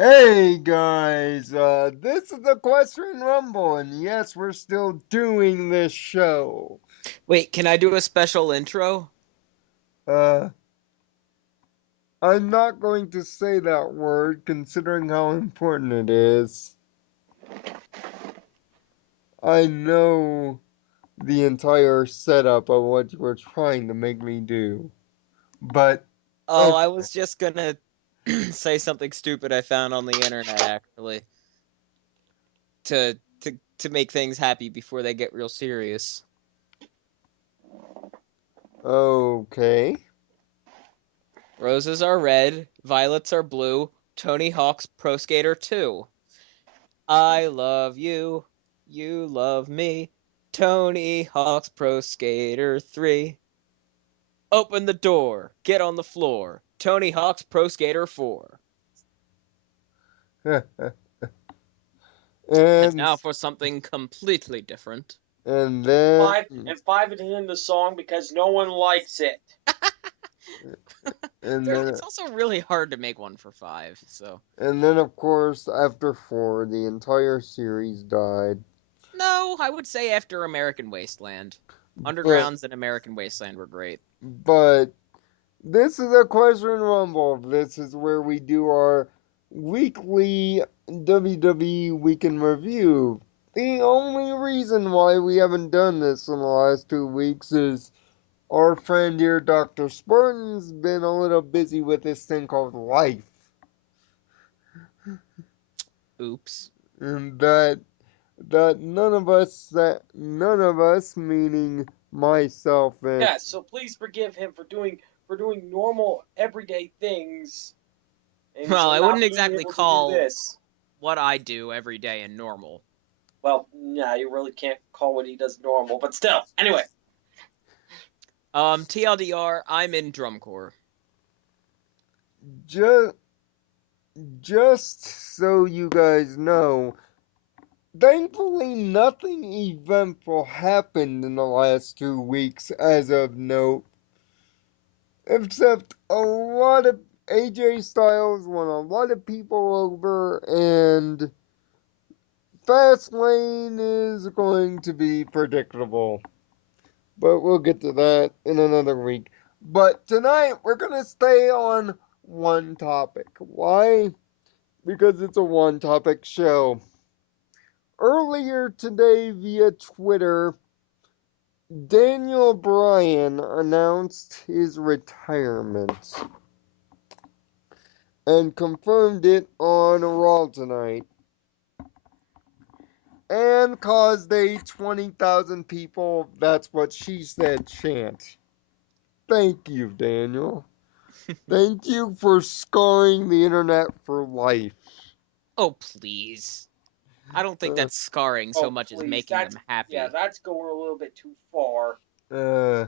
Hey guys, this is Equestrian Rumble, and yes, we're still doing this show. Wait, can I do a special intro? Uh, I'm not going to say that word considering how important it is. I know the entire setup of what you were trying to make me do, but Oh, I okay. was just gonna say something stupid I found on the internet actually to make things happy before they get real serious. Okay. Roses are red, violets are blue. Tony Hawk's Pro Skater 2. I love you, you love me. Tony Hawk's Pro Skater 3. Open the door, get on the floor. Tony Hawk's Pro Skater 4. And and now for something completely different. and then Five isn't in the song because no one likes it. and then It's also really hard to make one for 5, so. And then, of course, after four, the entire series died. No, I would say after American Wasteland. But, Undergrounds and American Wasteland were great. but this is a question rumble. This is where we do our weekly WWE Week in Review. The only reason why we haven't done this in the last 2 weeks is our friend here, Dr. Spartan's been a little busy with this thing called life. Oops. And that none of us meaning myself and Yeah, so please forgive him for doing normal everyday things and Well, so I not wouldn't being exactly able to do call this. what I do every day in normal. Well, yeah, you really can't call what he does normal, but still. Anyway, TLDR, I'm in drum corps. just just so you guys know, thankfully nothing eventful happened in the last 2 weeks as of note, except a lot of AJ Styles won a lot of people over, and Fastlane is going to be predictable. But we'll get to that in another week. But tonight we're gonna stay on one topic. Why? Because it's a one topic show. Earlier today via Twitter, Daniel Bryan announced his retirement and confirmed it on Raw tonight and caused a 20,000 people, that's what she said, chant. Thank you, Daniel. Thank you for scarring the internet for life. Oh, please. I don't think Uh, that's scarring so oh much as please, making them happy. that's going a little bit too far. uh,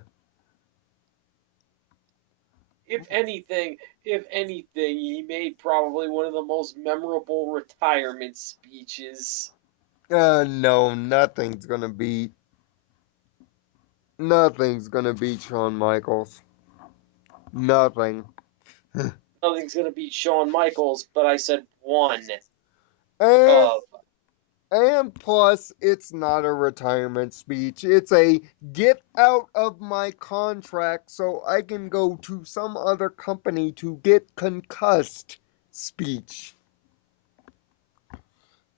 If anything, he made probably one of the most memorable retirement speeches. no, nothing's gonna beat Shawn Michaels. Nothing. Nothing's gonna beat Shawn Michaels, but I said one And of. and plus, it's not a retirement speech. It's a get out of my contract so I can go to some other company to get concussed speech.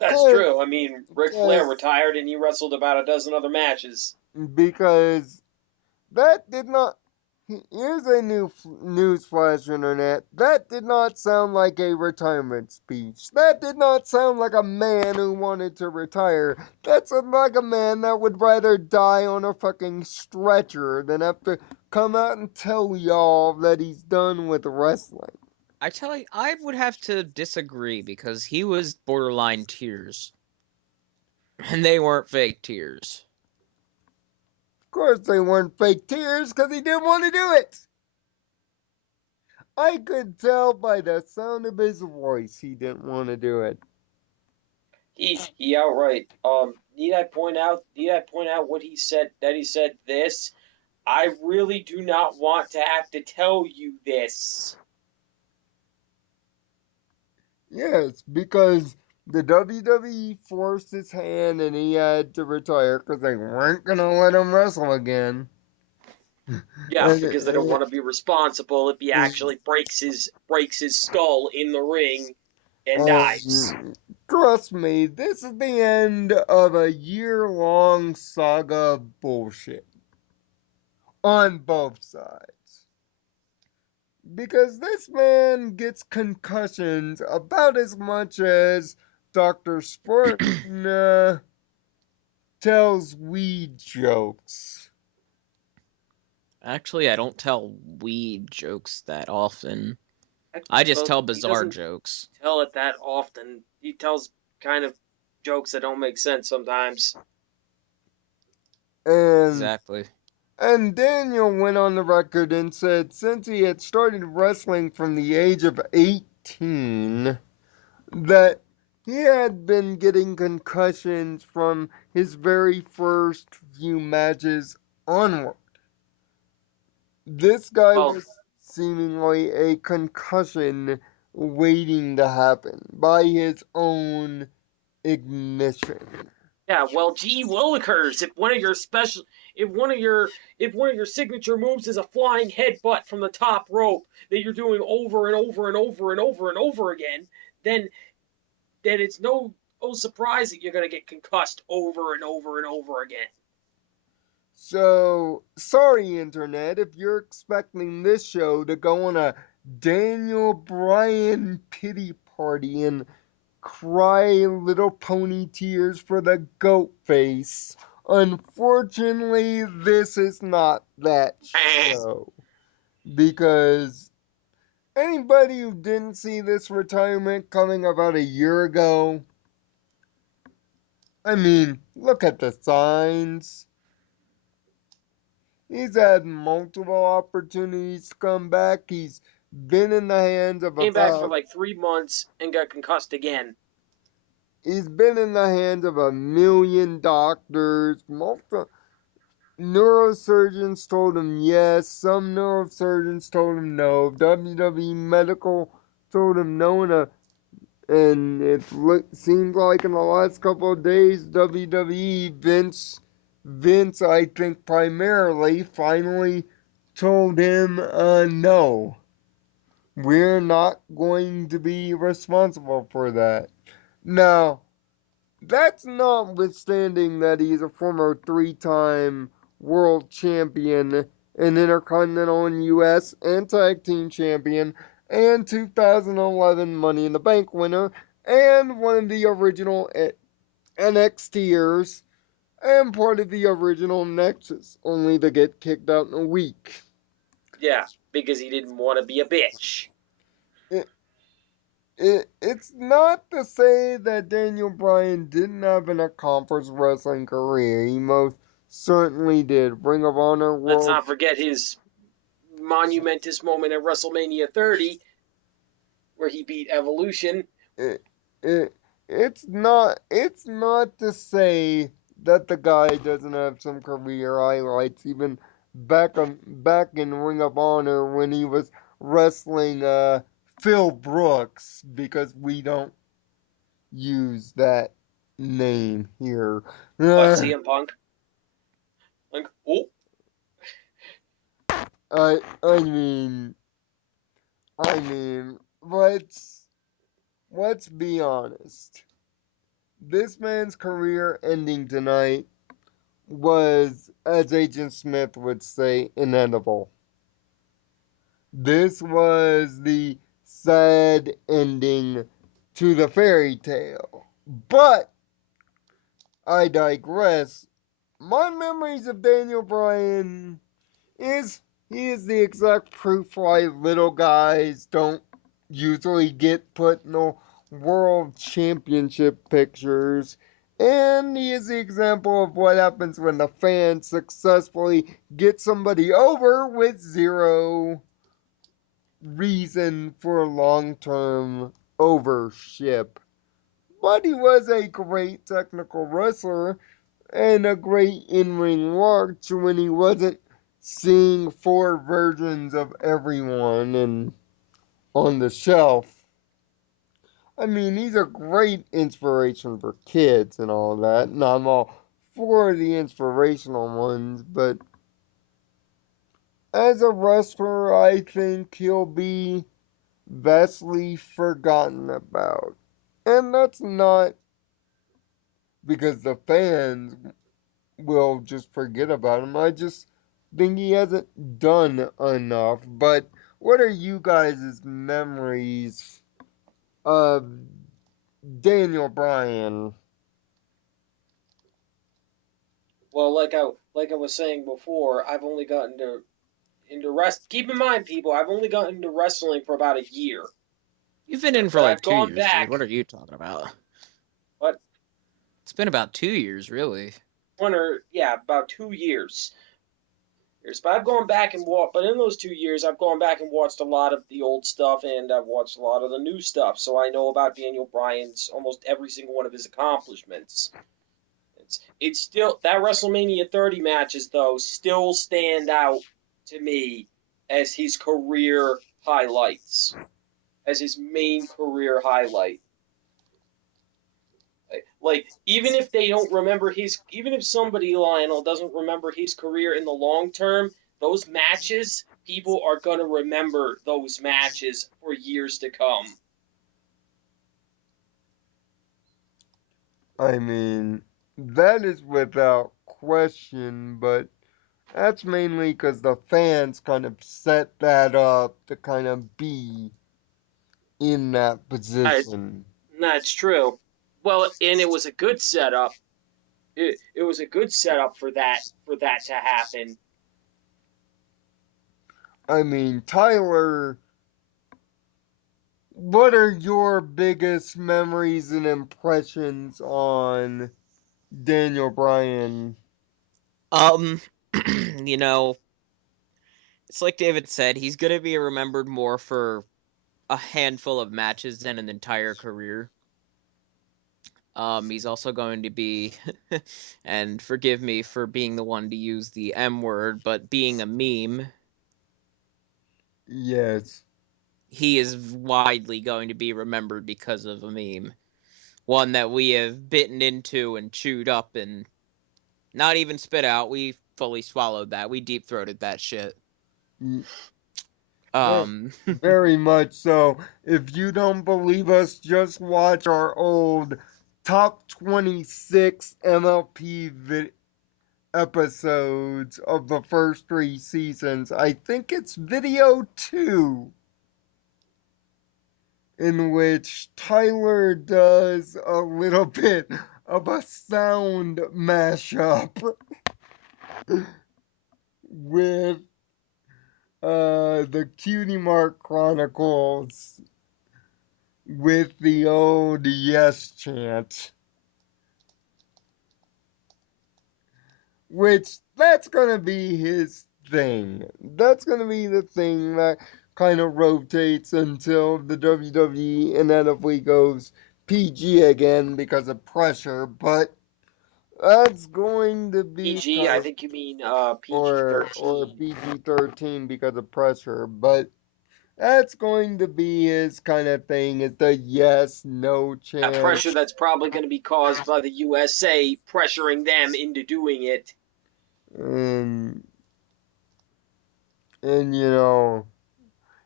That's Cause, true. I mean, Ric Flair cause, retired and he wrestled about a dozen other matches. because that did not. Here's a new news flash, internet. That did not sound like a retirement speech. That did not sound like a man who wanted to retire. That sounded like a man that would rather die on a fucking stretcher than have to come out and tell y'all that he's done with wrestling. I tell you, I would have to disagree because he was borderline tears. And they weren't fake tears. Of course, they weren't fake tears because he didn't want to do it. I could tell by the sound of his voice he didn't want to do it. He outright need I point out what he said, that he said this? I really do not want to have to tell you this. Yes, because the WWE forced his hand and he had to retire because they weren't going to let him wrestle again. Yeah, And, because they don't want to be responsible if he actually breaks his skull in the ring and dies. trust me, this is the end of a year-long saga of bullshit on both sides. Because this man gets concussions about as much as Dr. Spartan tells weed jokes. Actually, I don't tell weed jokes that often. I, I just well, tell he bizarre doesn't jokes. tell it that often. He tells kind of jokes that don't make sense sometimes. And Exactly. and Daniel went on the record and said since he had started wrestling from the age of 18 that he had been getting concussions from his very first few matches onward. This guy Well, was seemingly a concussion waiting to happen by his own ignition. yeah, well, gee willikers, if one of your signature moves is a flying headbutt from the top rope that you're doing over and over and over and over and over again, then it's no surprise that you're gonna get concussed over and over and over again. So, sorry, Internet, if you're expecting this show to go on a Daniel Bryan pity party and cry little pony tears for the goat face. Unfortunately, this is not that show. Because anybody who didn't see this retirement coming about a year ago, I mean, look at the signs. He's had multiple opportunities to come back. He's been in the hands of Came back for about like 3 months and got concussed again. he's been in the hands of a million doctors. Multiple neurosurgeons told him yes. Some neurosurgeons told him no. WWE Medical told him no. And seems like in the last couple of days, WWE Vince, I think primarily, finally told him no. We're not going to be responsible for that. Now, that's notwithstanding that he's a former three-time world champion, an Intercontinental and U.S. and Tag Team champion, and 2011 Money in the Bank winner, and one of the original NXTers, and part of the original Nexus, only to get kicked out in a week. Yeah, because he didn't want to be a bitch. It, it's not to say that Daniel Bryan didn't have an accomplished wrestling career. He most certainly did. Ring of Honor Let's World. not forget his monumentous moment at WrestleMania 30, where he beat Evolution. It, it, it's not to say that the guy doesn't have some career highlights. Even back in Ring of Honor when he was wrestling Phil Brooks, because we don't use that name here. What, CM Punk? Like, oh, I mean, let's be honest. This man's career ending tonight was, as Agent Smith would say, inedible. This was the sad ending to the fairy tale. But I digress. My memories of Daniel Bryan is he is the exact proof why little guys don't usually get put in the world championship pictures. And he is the example of what happens when the fans successfully get somebody over with zero reason for long term overship. But he was a great technical wrestler and a great in ring watch when he wasn't seeing four versions of everyone and on the shelf. I mean, he's a great inspiration for kids and all that, and I'm all for the inspirational ones, but as a wrestler, I think he'll be vastly forgotten about. And that's not because the fans will just forget about him. I just think he hasn't done enough. But what are you guys' memories of Daniel Bryan? Well, like I was saying before, I've only gotten into rest. Keep in mind, people, I've only gotten into wrestling for about a year, You've been in for but like I've 2 years, gone dude. back. What are you talking about? But It's been about 2 years, really. about 2 years. But I've gone back and watched. But in those 2 years, I've gone back and watched a lot of the old stuff, and I've watched a lot of the new stuff. So I know about Daniel Bryan's almost every single one of his accomplishments. It's still that WrestleMania 30 matches though still stand out to me as his career highlights, as his main career highlight. Like even if they don't remember even if somebody Lionel doesn't remember his career in the long term, those matches people are gonna remember those matches for years to come. I mean, that is without question, but that's mainly because the fans kind of set that up to kind of be in that I, position. that's true. Well, and it was a good setup. It was a good setup for that to happen. I mean, Tyler, what are your biggest memories and impressions on Daniel Bryan? Um, you know, it's like David said, he's gonna be remembered more for a handful of matches than an entire career. He's also going to be, and forgive me for being the one to use the M word, but being a meme, Yes. he is widely going to be remembered because of a meme. One that we have bitten into and chewed up and not even spit out. We fully swallowed that. We deep throated that shit. Well, Um, very much so. If you don't believe us, just watch our old top 26 MLP episodes of the first three seasons. I think it's video 2, in which Tyler does a little bit of a sound mashup with the Cutie Mark Chronicles with the old yes chant, which that's gonna be his thing. That's gonna be the thing that kind of rotates until the WWE inevitably goes PG again because of pressure, but that's going to be PG, kind I of think you mean PG or 13. PG-13 because of pressure, but that's going to be his kind of thing. Is the yes no A pressure chance. that's probably going to be caused by the USA pressuring them into doing it. And you know,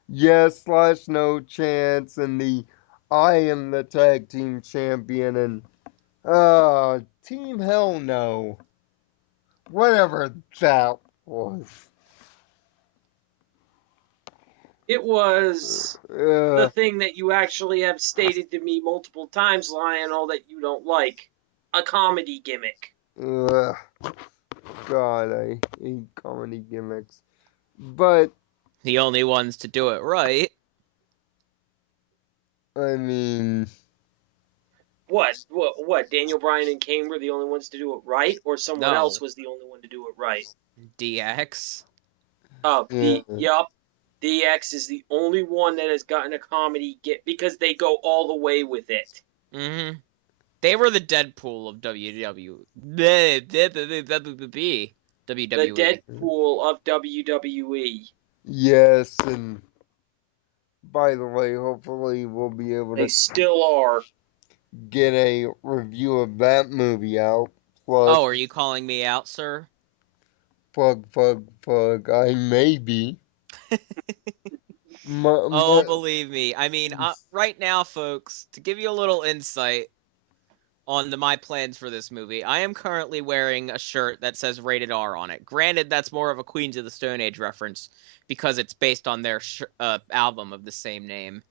yes slash no chance, and the I am the tag team champion, and team hell no, whatever that was. It was the Uh, thing that you actually have stated to me multiple times, Lionel, that you don't like. A comedy gimmick. uh, God, I hate comedy gimmicks, but the only ones to do it right. I mean, What? Daniel Bryan and Kane were the only ones to do it right, or someone else No, was the only one to do it right? DX. Oh, yeah, DX is the only one that has gotten a comedy get because they go all the way with it. hmm They were the Deadpool of WW. The WWE. Deadpool of WWE. yes, and By the way, hopefully we'll be able They to still are. get a review of that movie out. Plus, Oh, are you calling me out, sir? plug. I may be. Oh, My, believe me. I mean, right now, folks, to give you a little insight on my plans for this movie, I am currently wearing a shirt that says rated R on it. Granted, that's more of a Queens of the Stone Age reference because it's based on their album of the same name.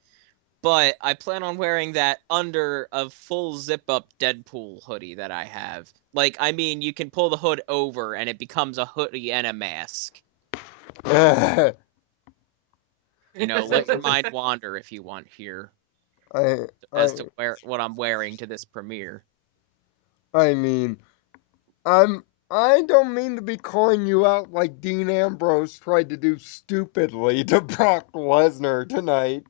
But I plan on wearing that under a full zip up Deadpool hoodie that I have. Like, I mean, you can pull the hood over and it becomes a hoodie and a mask. Let your mind wander if you want here I, as I, to what I'm wearing to this premiere. I mean, I don't mean to be calling you out like Dean Ambrose tried to do stupidly to Brock Lesnar tonight.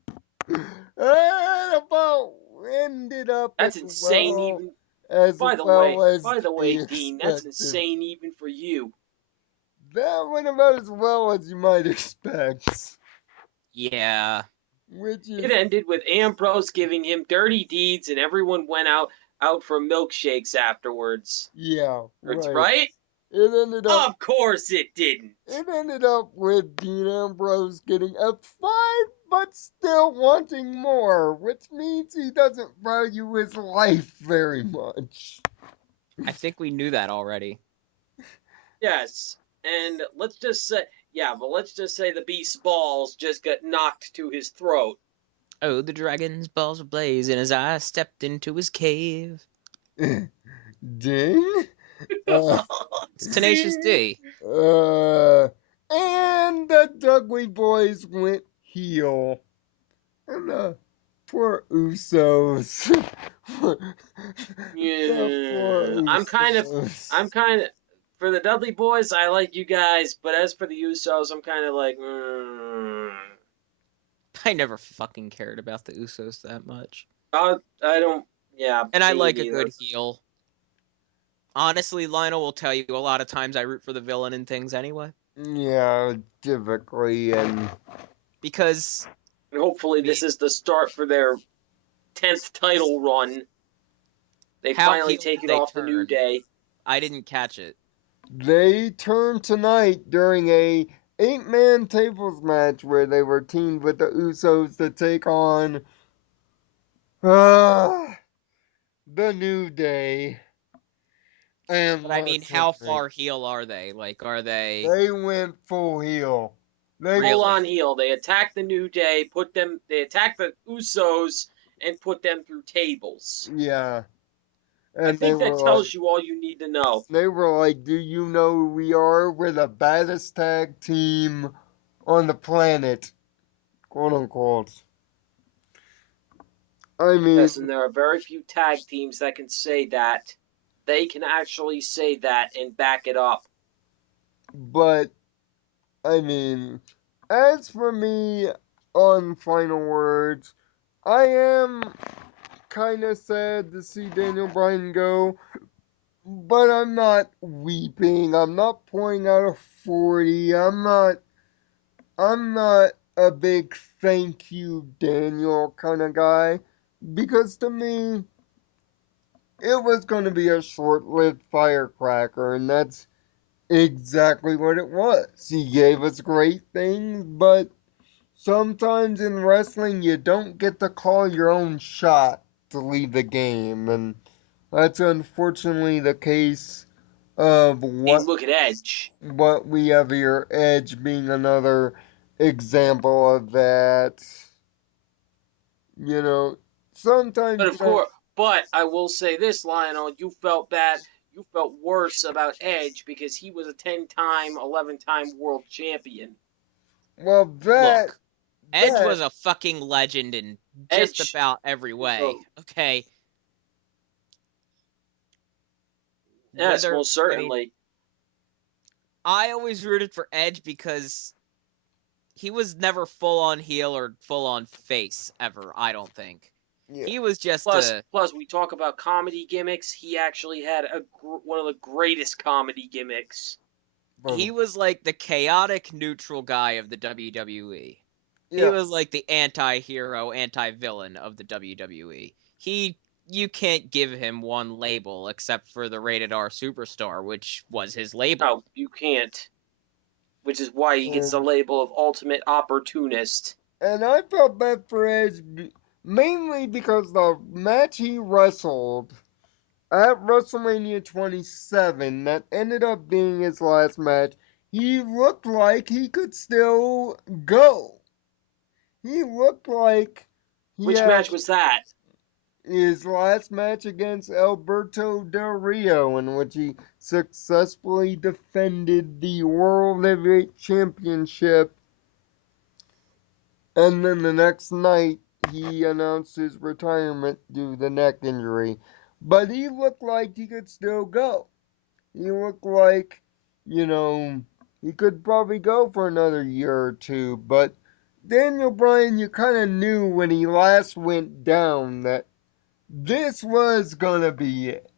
And about ended up That's insane. Even as well as by the way, he Dean, that's expected. insane even for you. That went about as well as you might expect. Yeah. Which It is, ended with Ambrose giving him dirty deeds, and everyone went out for milkshakes afterwards. yeah, right. Right? It ended up Of course it didn't. It ended up with Dean Ambrose getting a 5, but still wanting more, which means he doesn't value his life very much. I think we knew that already. Yes, and let's just say the beast's balls just got knocked to his throat. Oh, the dragon's balls ablaze, and as I stepped into his cave. Ding. Uh, It's Tenacious D. uh, and the Dudley boys went heel. And the poor Usos. The poor Yeah, I'm Usos. kind of, for the Dudley boys, I like you guys, but as for the Usos, I'm kind of like, I never fucking cared about the Usos that much. I don't, yeah, And I me like a neither. good heel. Honestly, Lionel will tell you a lot of times I root for the villain in things anyway. Yeah, typically, and Because, And hopefully, I mean, this is the start for their 10th title run. They how finally heel take did it they off the New turn? Day. I didn't catch it. they turned tonight during a 8-man tables match where they were teamed with the Usos to take on uh, the New Day. And But I mean, listen how to me, far heel are they? Like, are they they went full heel. They Full on really? heel. They attack the New Day, they attack the Usos, and put them through tables. Yeah, I and think that tells you all you need to know. do you know who we are? We're the baddest tag team on the planet, quote unquote. I mean, Yes, and there are very few tag teams that can say that. They can actually say that and back it up. but I mean, as for me, on final words, I am kind of sad to see Daniel Bryan go, but I'm not weeping. I'm not pouring out a 40. I'm not a big thank you, Daniel kind of guy, because to me, it was going to be a short-lived firecracker, and that's exactly what it was. He gave us great things, but sometimes in wrestling, you don't get to call your own shot to leave the game, and that's unfortunately the case of I mean, look at Edge. what we have here. Edge being another example of that. You know, But sometimes of you don't. course, but I will say this, Lionel, you felt bad. You felt worse about Edge because he was a 10-time, 11-time world champion. Well, Look, Edge that was a fucking legend in just Edge, about every way. oh, Okay, yes, whether most I mean, certainly. I always rooted for Edge because he was never full on heel or full on face ever. I don't think yeah. he was just Plus, we talk about comedy gimmicks. He actually had one of the greatest comedy gimmicks. he was like the chaotic neutral guy of the WWE. He Yeah. was like the anti-hero, anti-villain of the WWE. You can't give him one label except for the rated R superstar, which was his label. No, you can't. Which is why he gets the And, label of ultimate opportunist. and I felt bad for Edge mainly because the match he wrestled at WrestleMania 27 that ended up being his last match, he looked like he could still go. He looked like he Which match had was that? his last match against Alberto Del Rio, in which he successfully defended the World Heavyweight Championship. And then the next night, he announced his retirement due to the neck injury. But he looked like he could still go. He looked like, you know, he could probably go for another year or two. But Daniel Bryan, you kind of knew when he last went down that this was gonna be it.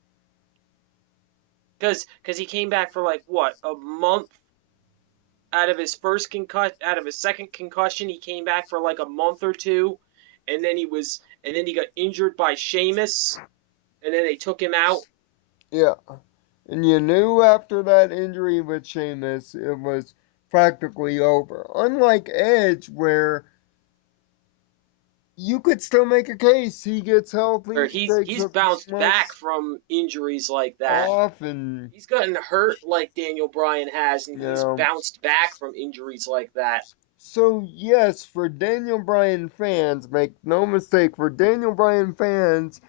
Because he came back for like what, a month out of his out of his second concussion. He came back for like a month or two, and then he got injured by Sheamus, and then they took him out. Yeah. And you knew after that injury with Sheamus, it was practically over. Unlike Edge, where you could still make a case he gets Where healthy, takes he's a few bounced back months from injuries like that. off, and, He's gotten hurt like Daniel Bryan has, and you he's know. bounced back from injuries like that. So, yes, for Daniel Bryan fans, make no mistake, for Daniel Bryan fans,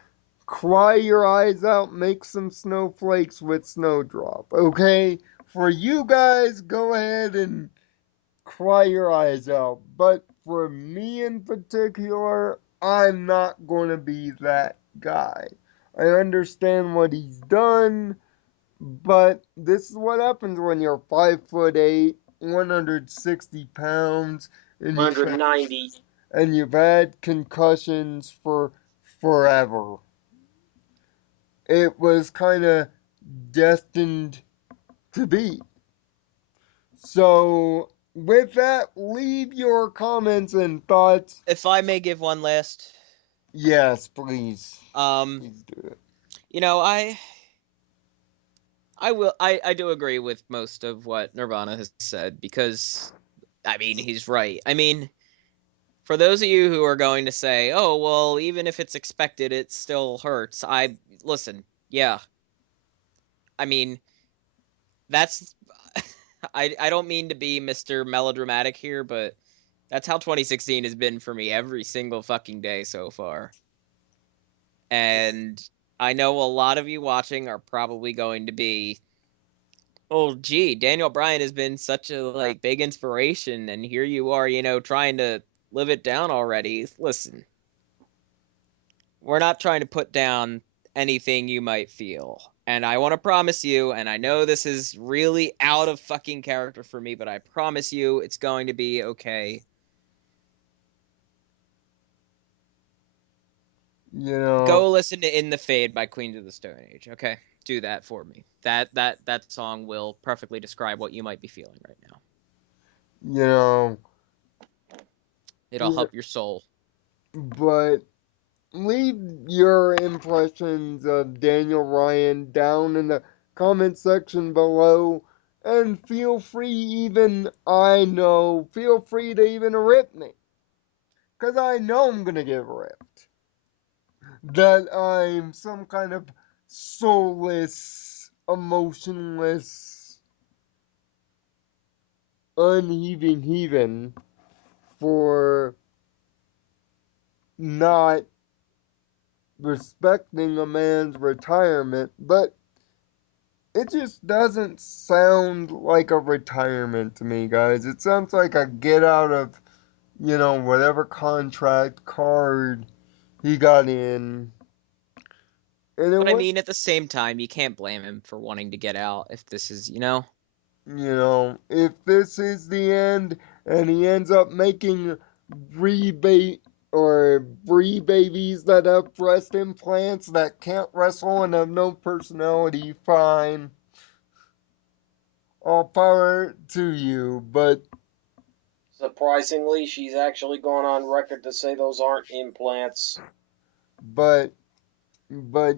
cry your eyes out, make some snowflakes with Snowdrop, okay? For you guys, go ahead and cry your eyes out. But for me in particular, I'm not going to be that guy. I understand what he's done, but this is what happens when you're 5'8", 160 pounds, and 190. you've had concussions for forever. It was kind of destined to be. So, with that, leave your comments and thoughts. If I may give one last, Yes, please. um, Please do it. you know, I do agree with most of what Nirvana has said because, I mean, he's right. I mean, for those of you who are going to say, "Oh, well, even if it's expected, it still hurts." I listen. Yeah, I mean, that's I don't mean to be Mr. Melodramatic here, but that's how 2016 has been for me every single fucking day so far. And I know a lot of you watching are probably going to be, "Oh, gee, Daniel Bryan has been such a like big inspiration and here you are, trying to live it down already." Listen, we're not trying to put down anything you might feel. And I want to promise you, and I know this is really out of fucking character for me, but I promise you it's going to be okay. You know, Go listen to In the Fade by Queens of the Stone Age, okay? Do that for me. That song will perfectly describe what you might be feeling right now. you know, It'll yeah, help your soul. but leave your impressions of Daniel Ryan down in the comment section below. And feel free feel free to even rip me. Because I know I'm going to get ripped. That I'm some kind of soulless, emotionless, unheaving heathen for not respecting a man's retirement, but it just doesn't sound like a retirement to me, guys. It sounds like a get out of, whatever contract card he got in. And it But I was, mean, at the same time, you can't blame him for wanting to get out if this is. if this is the end and he ends up making rebate or Bree babies that have breast implants that can't wrestle and have no personality, fine. All power to you, but Surprisingly, she's actually gone on record to say those aren't implants. But, but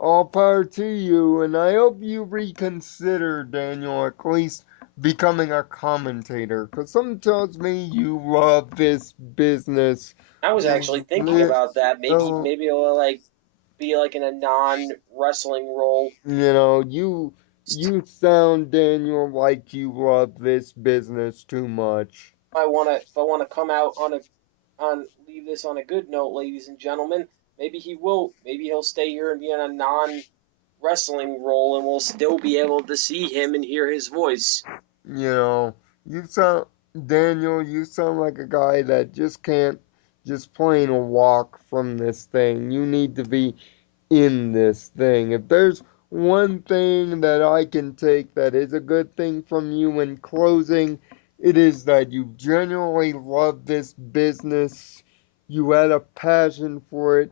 all power to you, and I hope you reconsider, Daniel, at least becoming a commentator, because something tells me you love this business. I was actually You thinking li- about that. Maybe so, maybe it'll like be like in a non-wrestling role. you sound, Daniel, like you love this business too much. If I wanna come out on leave this on a good note, ladies and gentlemen, maybe he will. Maybe he'll stay here and be in a non-wrestling role, and we'll still be able to see him and hear his voice. You know, you sound, Daniel, you sound like a guy that just can't just plain walk from this thing. You need to be in this thing. If there's one thing that I can take that is a good thing from you in closing, it is that you genuinely love this business. You had a passion for it.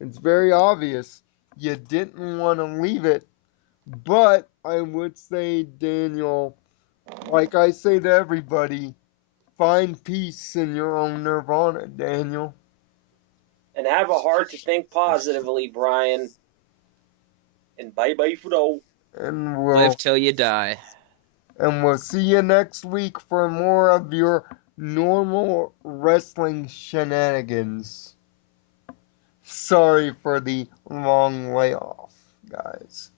It's very obvious you didn't want to leave it. But I would say, Daniel, like I say to everybody, find peace in your own nirvana, Daniel. And have a heart to think positively, Brian. And bye bye for now. And Live we'll till you die. see you next week for more of your normal wrestling shenanigans. Sorry for the long layoff, guys.